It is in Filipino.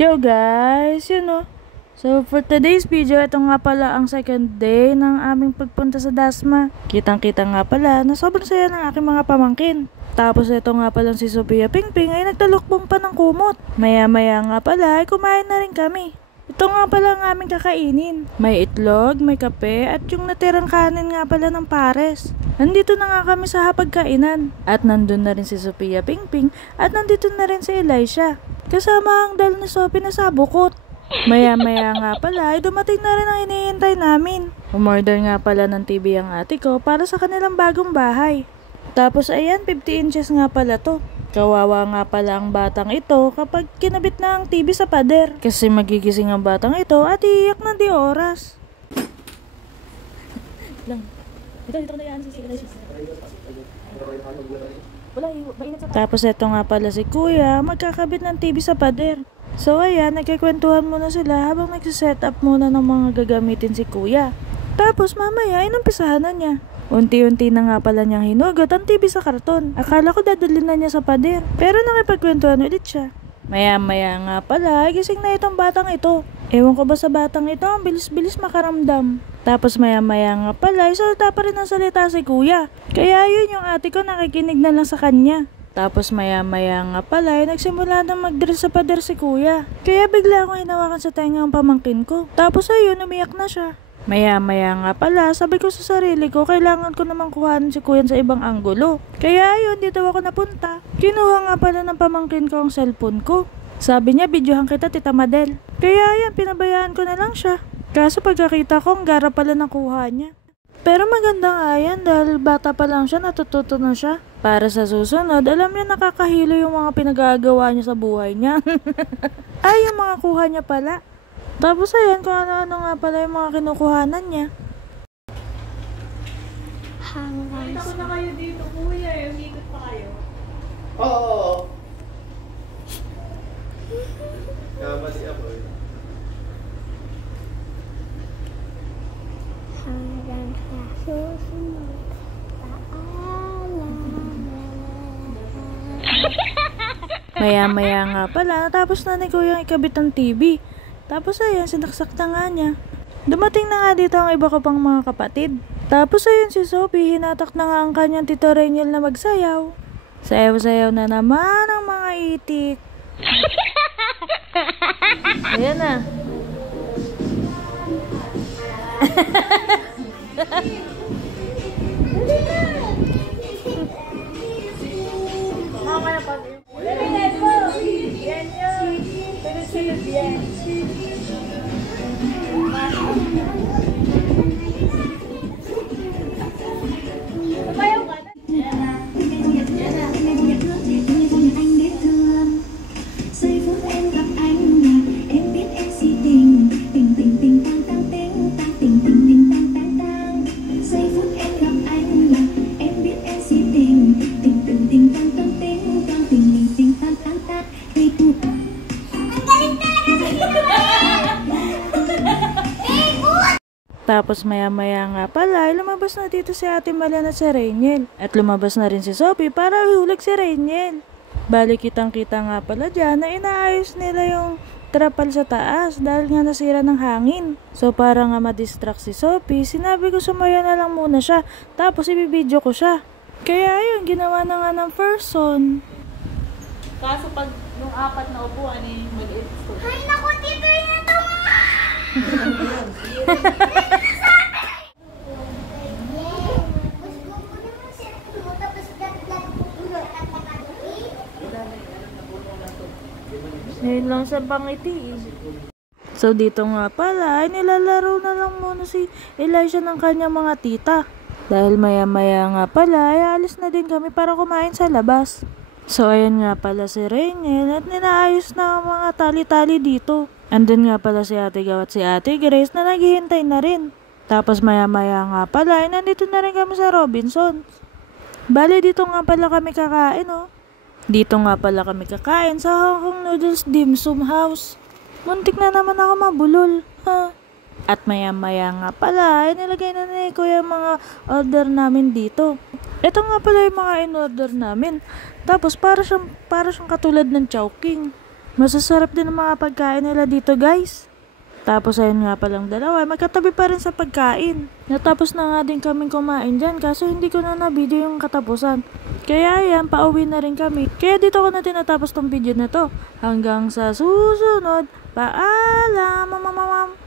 Yo guys, So for today's video, ito nga pala ang second day ng aming pagpunta sa Dasma. Kitang-kita nga pala na sobrang saya ng aking mga pamangkin. Tapos ito nga pala si Sophia Pingping ay nagtalukbong pa ng kumot. Maya-maya nga pala ay kumain na rin kami. Ito nga pala ang aming kakainin. May itlog, may kape, at yung natirang kanin nga pala ng pares. Nandito na nga kami sa hapagkainan. At nandun na rin si Sophia Pingping at nandito na rin si Elisha. Kasama ang dal ni Sophie na sabukot. Maya-maya nga pala ay dumating na rin ang hinihintay namin. Umorder nga pala ng TV ang ate ko para sa kanilang bagong bahay. Tapos ayan, 50 inches nga pala to. Kawawa nga pala ang batang ito kapag kinabit na ang TV sa pader. Kasi magigising ang batang ito at iiyak na di oras. Dito na yan. Tapos eto nga pala si kuya, magkakabit ng TV sa pader. So ayan, nagkikwentuhan muna sila habang nagsiset up muna ng mga gagamitin si kuya. Tapos mamaya, inumpisahan na niya. Unti-unti na nga pala niyang hinugot ang TV sa karton. Akala ko dadalhin na niya sa pader, pero nakipagkwentuhan ulit siya. Maya-maya nga pala, gising na itong batang ito. Ewan ko ba sa batang ito, ang bilis-bilis makaramdam. Tapos maya-maya nga pala, salita pa rin ang salita si kuya. Kaya yun yung ate ko nakikinig na lang sa kanya. Tapos maya-maya nga pala, nagsimula na mag-drill sa pader si kuya. Kaya bigla akong hinawakan sa tenga ang pamangkin ko. Tapos ayun, umiyak na siya. Maya-maya nga pala, sabi ko sa sarili ko, kailangan ko namang kuhanin si kuya sa ibang anggulo. Kaya ayun, dito ako napunta. Kinuha nga pala ng pamangkin ko ang cellphone ko. Sabi niya, videohan kita, Tita Madel. Kaya ayan, pinabayaan ko na lang siya. Kaso pagkakita ko, ang gara pala nakuha niya. Pero maganda nga yan dahil bata pa lang siya, natututo na siya. Para sa susunod, alam niya nakakahilo yung mga pinagagawa niya sa buhay niya. Ay, yung mga kuha niya pala. Tapos ayan, kung ano-ano nga pala yung mga kinukuhanan niya. Nakita ko na kayo dito, kuya. Yung ikot pa kayo. Oo. Kamali ako eh. Hanggang sa susunod, paalam. Maya-maya nga pala, natapos na ni Kuya ikabit ang TV. Tapos ayan, sinaksak na nga niya. Dumating na nga dito ang iba ko pang mga kapatid. Tapos ayun si Sophie, hinatak na nga ang kanyang Tito Reniel na magsayaw. Sayaw-sayaw na naman ang mga itik. Ayan na. Tapos maya-maya nga pala, lumabas na dito si Ate Malian at si Reniel. At lumabas na rin si Sophie para ihulog si Reniel. Bali kitang-kita nga pala dyan na inaayos nila yung trapal sa taas dahil nga nasira ng hangin. So para nga ma-distract si Sophie, sinabi ko sumaya na lang muna siya. Tapos ibibidyo ko siya. Kaya ayun, ginawa na nga ng person. Kaso pag nung apat na upuan eh, mag-edit. Ay, naku, Tito, yun ito nga! Ngayon lang sa pangiti. So dito nga pala, ay nilalaro na lang muna si Elisha ng kanyang mga tita. Dahil maya-maya nga pala, ay alis na din kami para kumain sa labas. So ayan nga pala si Reniel at ninaayos na ang mga tali-tali dito. Andun nga pala si Ate Gaw at si Ate Grace na naghihintay na rin. Tapos maya-maya nga pala, ay nandito na rin kami sa Robinsons. Bali dito nga pala kami kakain Dito nga pala kami kakain sa Hong Kong Noodles Dim Sum House. Muntik na naman ako mabulol. At maya-maya nga pala, ay nilagay na ni Kuya mga order namin dito. Ito nga pala yung mga in-order namin. Tapos para siyang katulad ng Chowking. Masasarap din ang mga pagkain nila dito guys. Tapos ayun nga palang dalawa, magkatabi pa rin sa pagkain. Natapos na nga din kaming kumain dyan, kaso hindi ko na na-video yung katapusan. Kaya ayan, pauwi na rin kami. Kaya dito ko na tinatapos tong video na to. Hanggang sa susunod, paalam, mamamamam.